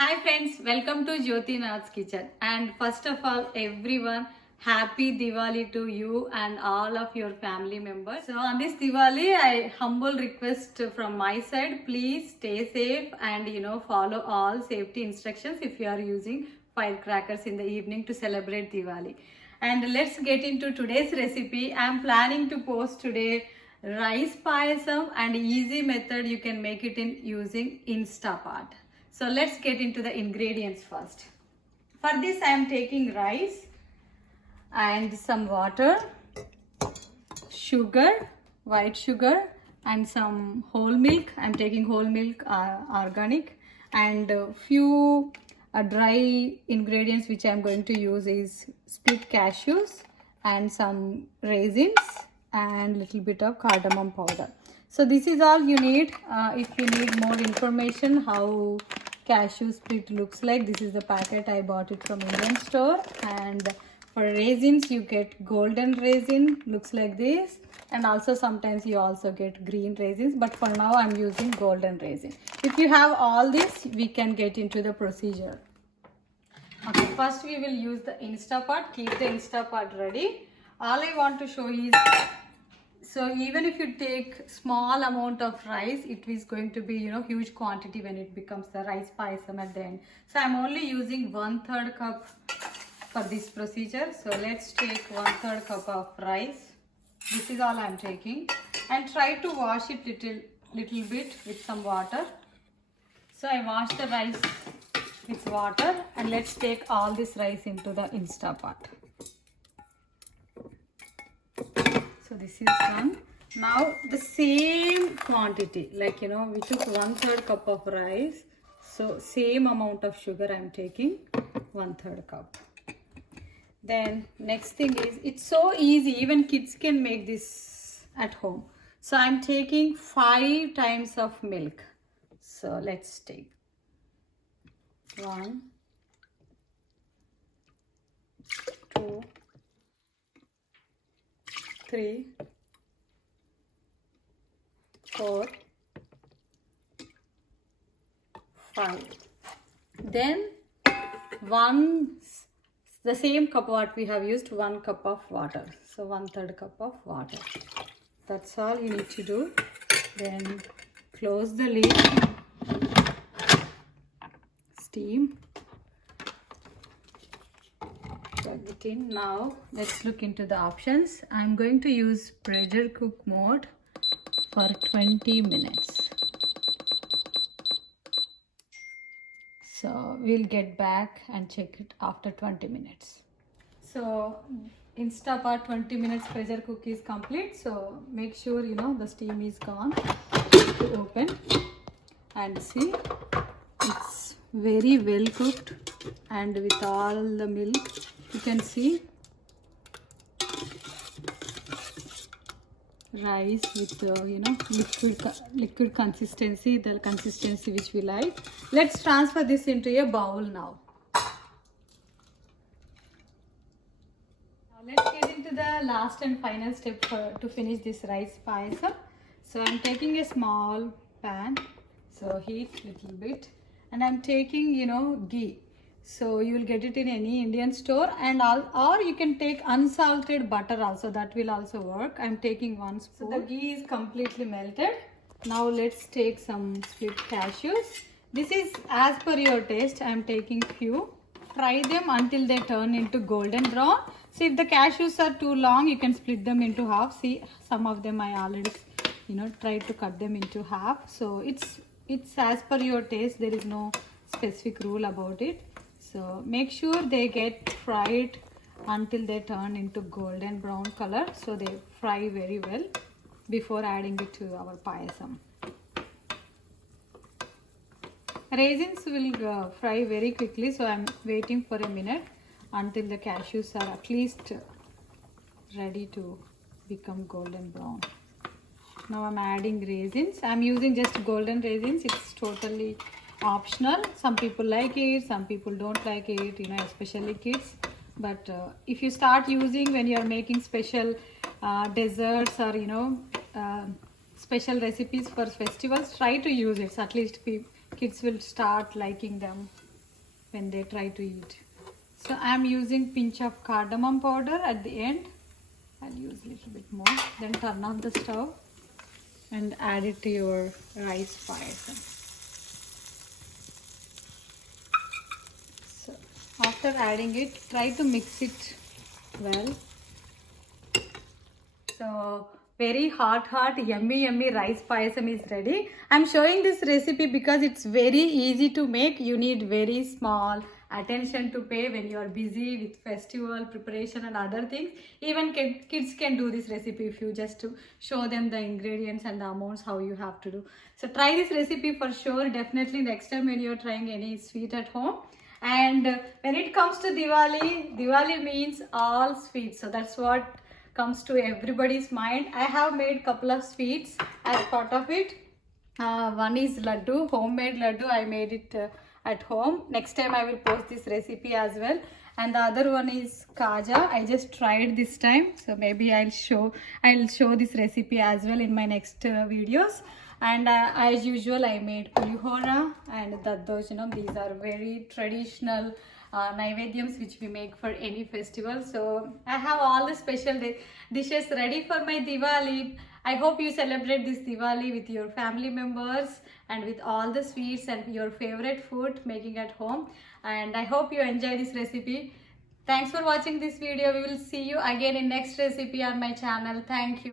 Hi friends, welcome to Jyoti Nath's Kitchen. And first of all, everyone, happy Diwali to you and all of your family members. So on this Diwali, I humble request from my side, please stay safe and follow all safety instructions if you are using firecrackers in the evening to celebrate Diwali. And let's get into today's recipe. I am planning to post today rice payasam and easy method you can make it in using Instapot. So let's get into the ingredients first. For this I am taking rice and some water, sugar, white sugar and some whole milk. I am taking whole milk organic and few dry ingredients which I am going to use is split cashews and some raisins and little bit of cardamom powder. So this is all you need. If you need more information how cashew split looks like, this is the packet. I bought it from Indian store. And for raisins you get golden raisin, looks like this, and also sometimes you also get green raisins, but for now I'm using golden raisin. If you have all this, we can get into the procedure. Okay, first we will use the Instapot. Keep the Instapot ready. All I want to show is, so even if you take small amount of rice, it is going to be huge quantity when it becomes the rice payasam at the end. So I'm only using 1/3 cup for this procedure. So let's take 1/3 cup of rice. This is all I'm taking, and try to wash it little bit with some water. So I wash the rice with water, and let's take all this rice into the Instapot. So this is done. Now the same quantity, like we took 1/3 cup of rice, so same amount of sugar I'm taking, 1/3 cup. Then next thing is, it's so easy, even kids can make this at home. So I'm taking 5 times of milk. So let's take 1, 2, 3, 4, 5. Then the same cup what we have used, 1 cup of water. So 1/3 cup of water. That's all you need to do. Then close the lid. Steam. Plug it in. Now let's look into the options. I'm going to use pressure cook mode for 20 minutes. So we'll get back and check it after 20 minutes. So Instapot 20 minutes pressure cook is complete. So make sure the steam is gone. To open and see, it's very well cooked, and with all the milk you can see rice with liquid consistency, the consistency which we like. Let's transfer this into a bowl now. Now let's get into the last and final step to finish this rice payasam. So I'm taking a small pan, so heat little bit, and I'm taking ghee. So you will get it in any Indian store, and or you can take unsalted butter also, that will also work. I'm taking 1 spoon. So the ghee is completely melted. Now let's take some split cashews. This is as per your taste. I'm taking few. Fry them until they turn into golden brown. So if the cashews are too long, you can split them into half. See, some of them I already tried to cut them into half. So it's as per your taste. There is no specific rule about it. So make sure they get fried until they turn into golden brown color. So they fry very well before adding it to our payasam. Raisins will fry very quickly, so I'm waiting for a minute until the cashews are at least ready to become golden brown. Now I'm adding raisins. I'm using just golden raisins. It's totally optional. Some people like it, some people don't like it, especially kids. But if you start using when you're making special desserts or special recipes for festivals, try to use it. So at least kids will start liking them when they try to eat. So I'm using pinch of cardamom powder at the end. I'll use a little bit more. Then turn off the stove and add it to your rice payasam. So after adding it, try to mix it well. So very hot yummy rice payasam is ready. I'm showing this recipe because it's very easy to make. You need very small attention to pay when you are busy with festival preparation and other things. Even kids can do this recipe if you just to show them the ingredients and the amounts how you have to do. So try this recipe for sure, definitely next time when you're trying any sweet at home. And when it comes to Diwali means all sweets. So that's what comes to everybody's mind. I have made couple of sweets as part of it. One is laddu, homemade laddu. I made it at home. Next time I will post this recipe as well. And the other one is kaja. I just tried this time, so maybe I'll show this recipe as well in my next videos. And as usual, I made pulihora and daddojanam. These are very traditional naivedyams which we make for any festival. So I have all the special dishes ready for my Diwali. I hope you celebrate this Diwali with your family members and with all the sweets and your favorite food making at home. And I hope you enjoy this recipe. Thanks for watching this video. We will see you again in next recipe on my channel. Thank you.